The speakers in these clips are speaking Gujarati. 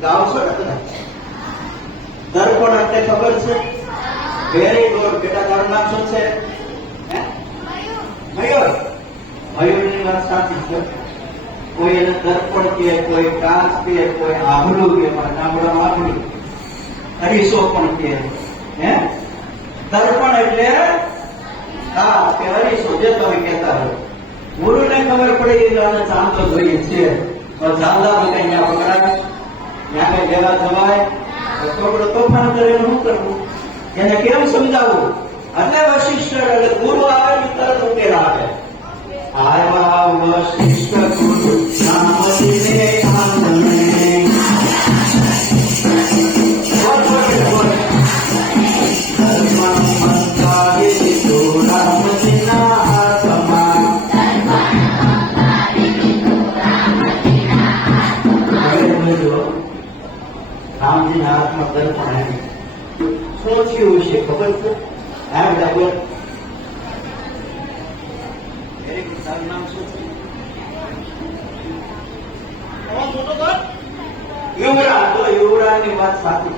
બધાએ ગાવશો દર્પણ એટલે ખબર છે? Very good. બેટા, તારું નામ શું છે? હે? મયુર. મયુરની વાત સાચી છે. કોઈ એને દર્પણ કે કોઈ કાચ કે કોઈ આભડું કે પણ ગામડામાં આભડું અરીસો પણ કે હે? દર્પણ એટલે હા કે અરીસો જે તમે કહેતા હોય. ગુરુને ખબર પડી આને ચાંદો જોઈએ છે. પણ ચાંદામાં કઈ પકડાય ત્યાં ભેગા થવાય છોકરો તોફાન કરે શું કરવું? એને કેમ સમજાવવું? એટલે વશિષ્ઠ એટલે ગુરુ આવે રામજીના હાથમાં દર્પણ આવ્યું. થયું છે તો યુવરાજની વાત સાચી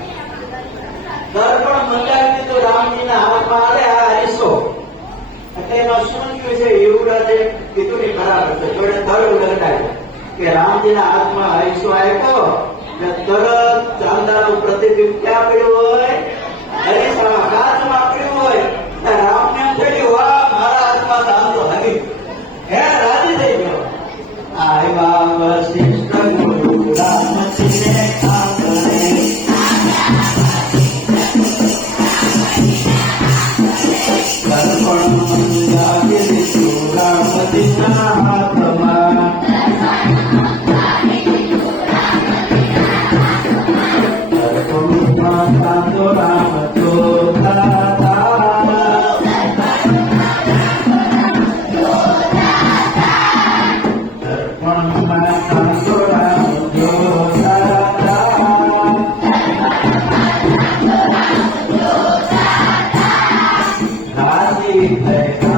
દર્પણ મંગાવી આ હરીશો એટલે એમાં શું થયું છે યુવરાજે કીધું કે ખરાબ છે જોડે તરત લગાડ્યો કે રામજીના હાથમાં હરીશો આપ્યો ને તરત ચાંદાનું પ્રતિબિંબ ક્યાં પડ્યું હોય? હરીશના હાથમાં પડ્યું હોય. ને રામને એમ થયું, વાહ, મારા હાથમાં ચાંદો હરી હે રાજી થઈ ગયો આવ્યા વશિષ્ઠ ગુરુ રામજીને આપણે કર્પણ જાગે રામજીના હાથમાં. that